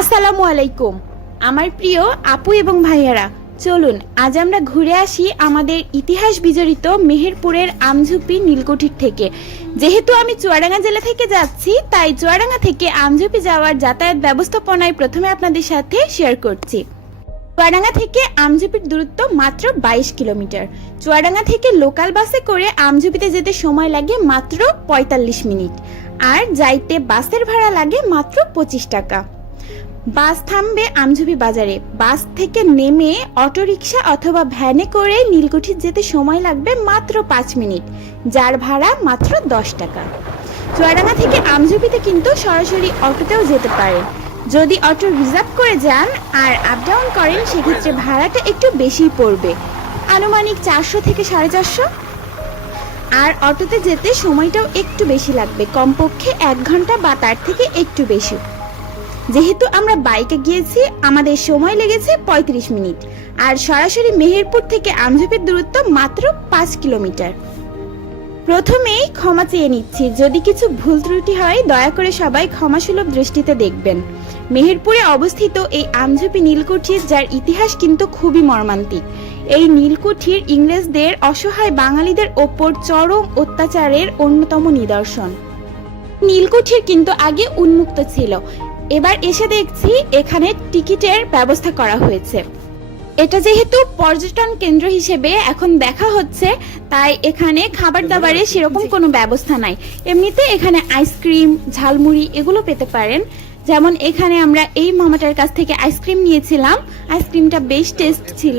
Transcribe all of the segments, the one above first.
আসসালামু আলাইকুম। আমার প্রিয় আপু এবং ভাইয়ারা, চলুন আজ আমরা ঘুরে আসি আমাদের ইতিহাস বিজড়িত মেহেরপুরের আমঝুপি নীলকুঠির থেকে। যেহেতু আমি চুয়াডাঙ্গা জেলা থেকে যাচ্ছি, তাই চুয়াডাঙ্গা থেকে আমঝুপি যাওয়ার যাতায়াত ব্যবস্থাপনায় প্রথমে আপনাদের সাথে শেয়ার করছি। চুয়াডাঙ্গা থেকে আমঝুপির দূরত্ব মাত্র বাইশ কিলোমিটার। চুয়াডাঙ্গা থেকে লোকাল বাসে করে আমঝুপিতে যেতে সময় লাগে মাত্র পঁয়তাল্লিশ মিনিট। আর যাইতে বাসের ভাড়া লাগে মাত্র পঁচিশ টাকা। বাস থামবে আমঝুপি বাজারে। বাস থেকে নেমে অটোরিকশা অথবা ভ্যানে করে নীলকুঠি যেতে সময় লাগবে মাত্র পাঁচ মিনিট। যার ভাড়া মাত্র দশ টাকা। চুয়াডাঙ্গা থেকে আমঝুপিতে কিন্তু সরাসরি অটোতেও যেতে পারেন। যদি অটো রিজার্ভ করে যান আর আপ ডাউন করেন, সেক্ষেত্রে ভাড়াটা একটু বেশিই পড়বে। আনুমানিক চারশো থেকে সাড়ে চারশো। আর অটোতে যেতে সময়টাও একটু বেশি লাগবে। কমপক্ষে এক ঘণ্টা বা তার থেকে একটু বেশি। যেহেতু আমরা বাইকে গিয়েছি, আমাদের সময় লেগেছে ৩৫ মিনিট। আর সরাসরি মেহেরপুর থেকে আমঝুপির দূরত্ব মাত্র পাঁচ কিলোমিটার। প্রথমেই ক্ষমা চেয়ে নিচ্ছি, যদি কিছু ভুল ত্রুটি হয়, দয়া করে সবাই ক্ষমাসুলভ দৃষ্টিতে দেখবেন। মেহেরপুরে অবস্থিত এই আমঝুপি নীলকুঠির যার ইতিহাস কিন্তু খুবই মর্মান্তিক। এই নীলকুঠির ইংরেজদের অসহায় বাঙালিদের ওপর চরম অত্যাচারের অন্যতম নিদর্শন। নীলকুঠির কিন্তু আগে উন্মুক্ত ছিল এবার এসে দেখছি এখানে টিকিটের ব্যবস্থা করা হয়েছে। এটা যেহেতু পর্যটন কেন্দ্র হিসেবে এখন দেখা হচ্ছে তাই এখানে খাবার দাবারের সেরকম কোনো ব্যবস্থা নাই। এমনিতে এখানে আইসক্রিম ঝালমুড়ি এগুলো পেতে পারেন। যেমন এখানে আমরা এই মামাটার কাছ থেকে আইসক্রিম নিয়েছিলাম। আইসক্রিমটা বেশ টেস্ট ছিল।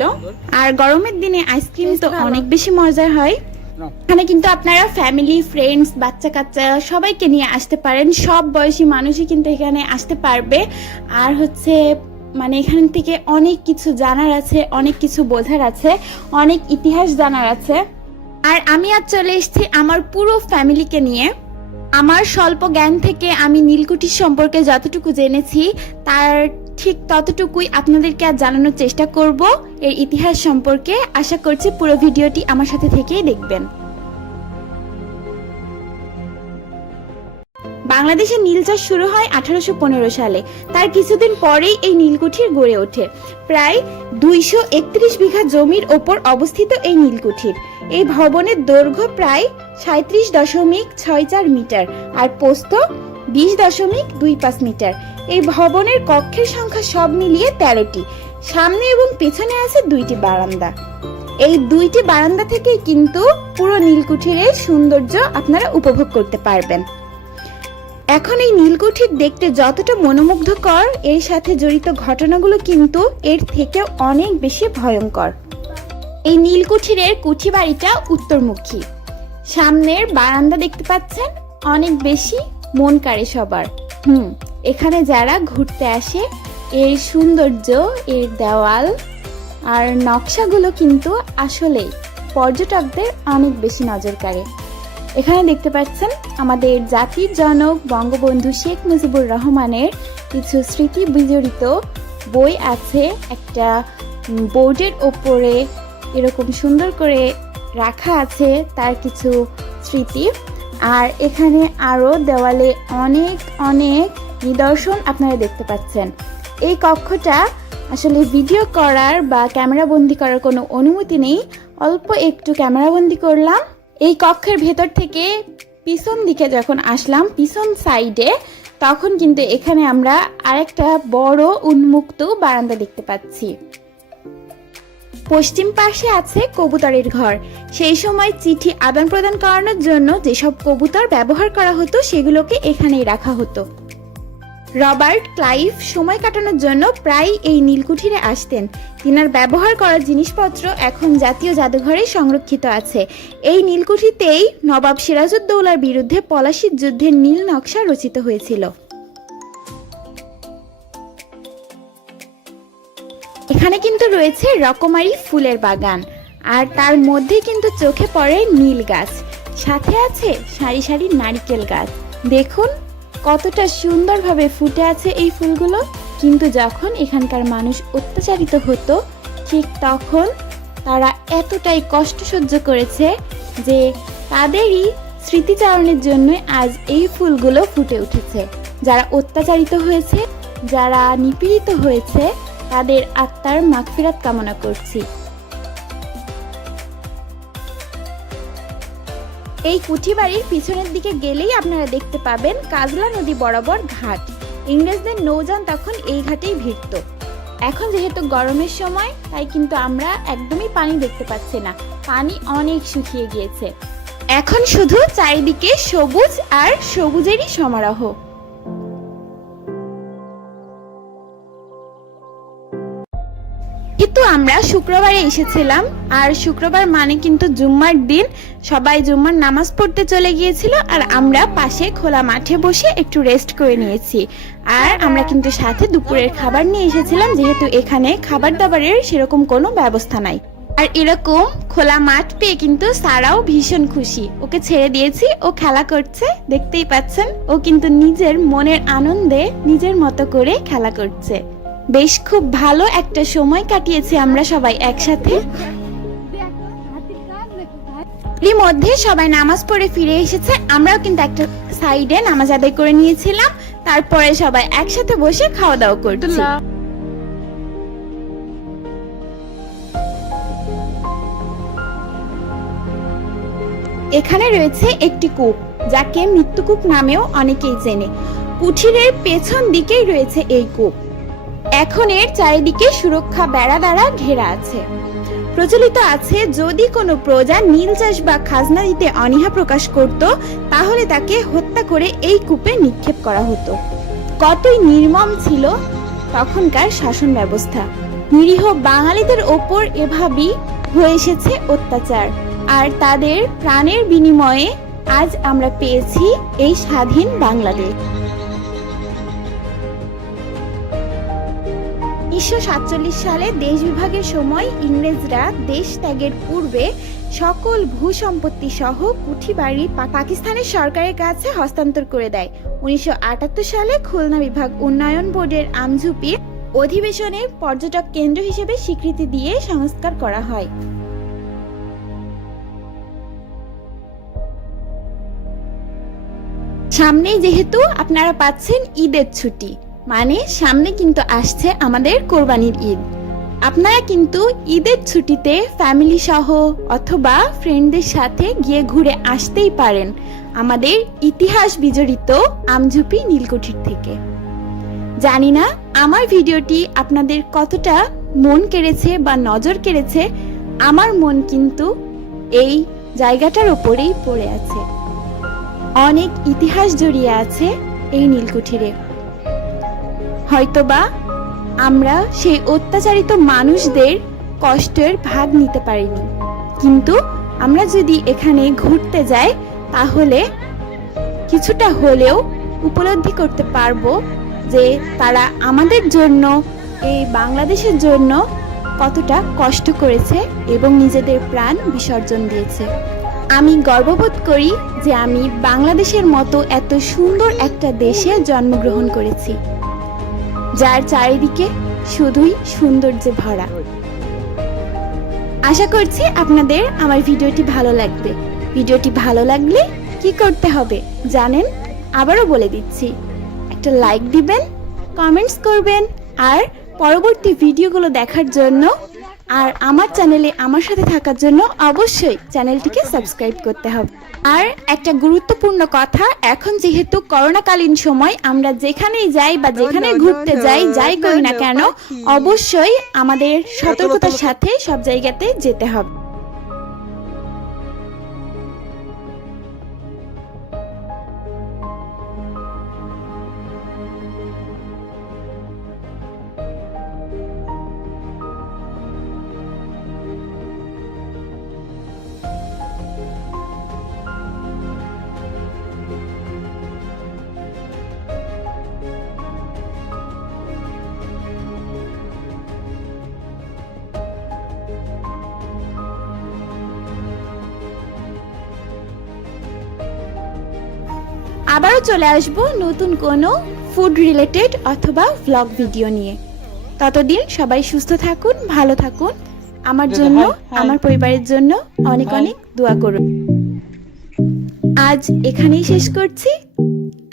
আর গরমের দিনে আইসক্রিম তো অনেক বেশি মজার হয়। এখানে কিন্তু আপনারা ফ্যামিলি ফ্রেন্ডস বাচ্চা কাচ্চা সবাইকে নিয়ে আসতে পারেন। সব বয়সী মানুষই কিন্তু এখানে আসতে পারবে। আর হচ্ছে মানে এখান থেকে অনেক কিছু জানার আছে, অনেক কিছু বোঝার আছে, অনেক ইতিহাস জানার আছে। আর আমি আজ চলে এসেছি আমার পুরো ফ্যামিলিকে নিয়ে। আমার স্বল্প জ্ঞান থেকে আমি নীলকুঠির সম্পর্কে যতটুকু জেনেছি, তার ঠিক ততটুকুই আপনাদেরকে আজ জানানোর চেষ্টা করব। এর ইতিহাস সম্পর্কে আশা করছি পুরো ভিডিওটি আমার সাথে থেকেই দেখবেন। বাংলাদেশে নীল চাষ শুরু হয় আঠারোশো পনেরো সালে। তার কিছুদিন পরেই এই নীলকুঠির গড়ে ওঠে। প্রায় দুইশো একত্রিশ বিঘা জমির ওপর অবস্থিত এই নীলকুঠির। এই ভবনের দৈর্ঘ্য প্রায় সাঁত্রিশ দশমিক ছয় চার মিটার। আর পোস্ত বিশ দশমিক দুই পাঁচ মিটার। এই ভবনের কক্ষের সংখ্যা সব মিলিয়ে তেরোটি। সামনে এবং পেছনে আছে দুইটি বারান্দা। এই দুইটি বারান্দা থেকে কিন্তু পুরো নীলকুঠিরের সৌন্দর্য আপনারা উপভোগ করতে পারবেন। এখন এই নীলকুঠির দেখতে যতটা মনোমুগ্ধকর, এর সাথে জড়িত ঘটনাগুলো কিন্তু এর থেকে অনেক বেশি ভয়ঙ্কর। এই নীলকুঠিরের কুঠি বাড়িটা উত্তরমুখী। সামনের বারান্দা দেখতে পাচ্ছেন, অনেক বেশি মন কাড়ে সবার। হুম, এখানে যারা ঘুরতে আসে, এর সৌন্দর্য, এর দেওয়াল আর নকশাগুলো কিন্তু আসলেই পর্যটকদের অনেক বেশি নজর কাড়ে। এখানে দেখতে পাচ্ছেন আমাদের জাতির জনক বঙ্গবন্ধু শেখ মুজিবুর রহমানের কিছু স্মৃতি বিজড়িত বই আছে। একটা বোর্ডের ওপরে এরকম সুন্দর করে রাখা আছে তার কিছু স্মৃতি। আর এখানে আরও দেওয়ালে অনেক অনেক নিদর্শন আপনারা দেখতে পাচ্ছেন। এই কক্ষটা আসলে ভিডিও করার বা ক্যামেরা বন্দি করার কোনো অনুমতি নেই। অল্প একটু ক্যামেরা বন্দি করলাম। এই কক্ষের ভেতর থেকে পিছন দিকে যখন আসলাম, পিছন সাইডে তখন কিন্তু এখানে আমরা আরেকটা বড় উন্মুক্ত বারান্দা দেখতে পাচ্ছি। পশ্চিম পাশে আছে কবুতরের ঘর। সেই সময় চিঠি আদান প্রদান করানোর জন্য যেসব কবুতর ব্যবহার করা হতো, সেগুলোকে এখানেই রাখা হতো। রবার্ট ক্লাইভ সময় কাটানোর জন্য প্রায় এই নীলকুঠিরে আসতেন। তিনার ব্যবহার করা জিনিসপত্র এখন জাতীয় জাদুঘরে সংরক্ষিত আছে। এই নীলকুঠিতেই নবাব সিরাজউদ্দৌলার বিরুদ্ধে পলাশির যুদ্ধের নীল নকশা রচিত হয়েছিল। এখানে কিন্তু রয়েছে রকমারি ফুলের বাগান, আর তার মধ্যে কিন্তু চোখে পড়ে নীল গাছ, সাথে আছে সারি সারি নারিকেল গাছ। দেখুন, কতটা সুন্দরভাবে ফুটে আছে এই ফুলগুলো। কিন্তু যখন এখানকার মানুষ অত্যাচারিত হতো, ঠিক তখন তারা এতটাই কষ্ট সহ্য করেছে যে তাদেরই স্মৃতিচারণের জন্য আজ এই ফুলগুলো ফুটে উঠেছে। যারা অত্যাচারিত হয়েছে, যারা নিপীড়িত হয়েছে তাদের আত্মার মাগফিরাত কামনা করছি। এই কুঠি বাড়ির পিছনের দিকে গেলেই আপনারা দেখতে পাবেন কাজলা নদী বরাবর ঘাট। ইংরেজদের নৌযান তখন এই ঘাটেই ভিড়ত। এখন যেহেতু গরমের সময়, তাই কিন্তু আমরা একদমই পানি দেখতে পাচ্ছি না। পানি অনেক শুকিয়ে গিয়েছে। এখন শুধু চারিদিকে সবুজ আর সবুজেরই সমারোহ। কিন্তু আমরা শুক্রবারে এসেছিলাম, আর শুক্রবার মানে কিন্তু জুম্মার দিন। সবাই জুম্মার নামাজ পড়তে চলে গিয়েছিল, আর আমরা পাশে খোলা মাঠে বসে একটু রেস্ট করে নিয়েছি। আর আমরা কিন্তু সাথে দুপুরের খাবার নিয়ে এসেছিলাম, যেহেতু এখানে খাবার দাবারের সেরকম কোনো ব্যবস্থা নাই। আর এরকম খোলা মাঠ পেয়ে কিন্তু সারাও ভীষণ খুশি। ওকে ছেড়ে দিয়েছি, ও খেলা করছে, দেখতেই পাচ্ছেন, ও কিন্তু নিজের মনের আনন্দে নিজের মতো করে খেলা করছে। বেশ খুব ভালো একটা সময় কাটিয়েছি আমরা সবাই একসাথে। এরই মধ্যে সবাই নামাজ পড়ে ফিরে এসেছে। আমরাও কিন্তু একটা সাইডে নামাজ আদায় করে নিয়েছিলাম। তারপরে সবাই একসাথে বসে খাওয়া দাওয়া করছি। এখানে রয়েছে একটি কূপ যাকে মৃত্যুকূপ নামেও অনেকেই চেনে। কুঠিরের পেছন দিকেই রয়েছে এই কূপ। এখন এর চারিদিকে সুরক্ষা বেড়া দ্বারা ঘেরা আছে। প্রচলিত আছে, যদি কোনো প্রজা নীল চাষ বা খাজনা দিতে অনীহা প্রকাশ করত, তাহলে তাকে হত্যা করে এই কূপে নিক্ষেপ করা হতো। কতই নির্মম ছিল তখনকার শাসন ব্যবস্থা। নিরীহ বাঙালিদের ওপর এভাবেই হয়ে এসেছে অত্যাচার। আর তাদের প্রাণের বিনিময়ে আজ আমরা পেয়েছি এই স্বাধীন বাংলাদেশ। উনিশশো সাতচল্লিশ সালে দেশ বিভাগের সময় ইংরেজরা দেশ ত্যাগের পূর্বে সকল ভূ সম্পত্তি সহ কুঠি বাড়ি পাকিস্তানের সরকারের কাছে হস্তান্তর করে দেয়। উনিশশো আটাত্তর সালে খুলনা বিভাগ উন্নয়ন বোর্ডের আমঝুপি অধিবেশনে পর্যটক কেন্দ্র হিসেবে স্বীকৃতি দিয়ে সংস্কার করা হয়। সামনেই যেহেতু আপনারা পাচ্ছেন ঈদের ছুটি। মানে সামনে কিন্তু আসছে আমাদের কোরবানির ঈদ। আপনারা কিন্তু ঈদের ছুটিতে ফ্যামিলি সহ অথবা ফ্রেন্ডদের সাথে গিয়ে ঘুরে আসতেই পারেন আমাদের ইতিহাস বিজড়িত আমঝুপি নীলকুঠির থেকে। জানি না আমার ভিডিওটি আপনাদের কতটা মন কেড়েছে বা নজর কেড়েছে, আমার মন কিন্তু এই জায়গাটার ওপরেই পড়ে আছে। অনেক ইতিহাস জড়িয়ে আছে এই নীলকুঠিরে। হয়তোবা আমরা সেই অত্যাচারিত মানুষদের কষ্টের ভাগ নিতে পারিনি। কিন্তু আমরা যদি এখানে ঘুরতে যাই, তাহলে কিছুটা হলেও উপলব্ধি করতে পারব যে তারা আমাদের জন্য, এই বাংলাদেশের জন্য কতটা কষ্ট করেছে এবং নিজেদের প্রাণ বিসর্জন দিয়েছে। আমি গর্ববোধ করি যে আমি বাংলাদেশের মতো এত সুন্দর একটা দেশে জন্মগ্রহণ করেছি। যার চারিদিকে শুধুই সৌন্দর্যে ভরা। আশা করছি আপনাদের আমার ভিডিওটি ভালো লাগবে। ভিডিওটি ভালো লাগলে কি করতে হবে জানেন? আবারও বলে দিচ্ছি, একটা লাইক দিবেন কমেন্টস করবেন, আর পরবর্তী ভিডিওগুলো দেখার জন্য আর আমার চ্যানেলে আমার সাথে থাকার জন্য অবশ্যই চ্যানেলটিকে সাবস্ক্রাইব করতে হবে। আর একটা গুরুত্বপূর্ণ কথা, এখন যেহেতু করোনাকালীন সময়, আমরা যেখানেই যাই বা যেখানে ঘুরতে যাই যাই করি না কেন, অবশ্যই আমাদের সতর্কতার সাথে সব জায়গাতে যেতে হবে। আবারও চলে আসব নতুন কোনো ফুড রিলেটেড অথবা ভ্লগ ভিডিও নিয়ে। ততদিন সবাই সুস্থ থাকুন ভালো থাকুন। আমার জন্য আমার পরিবারের জন্য অনেক অনেক দোয়া করুন। আজ এখানেই শেষ করছি।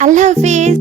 আল্লাহ হাফিজ।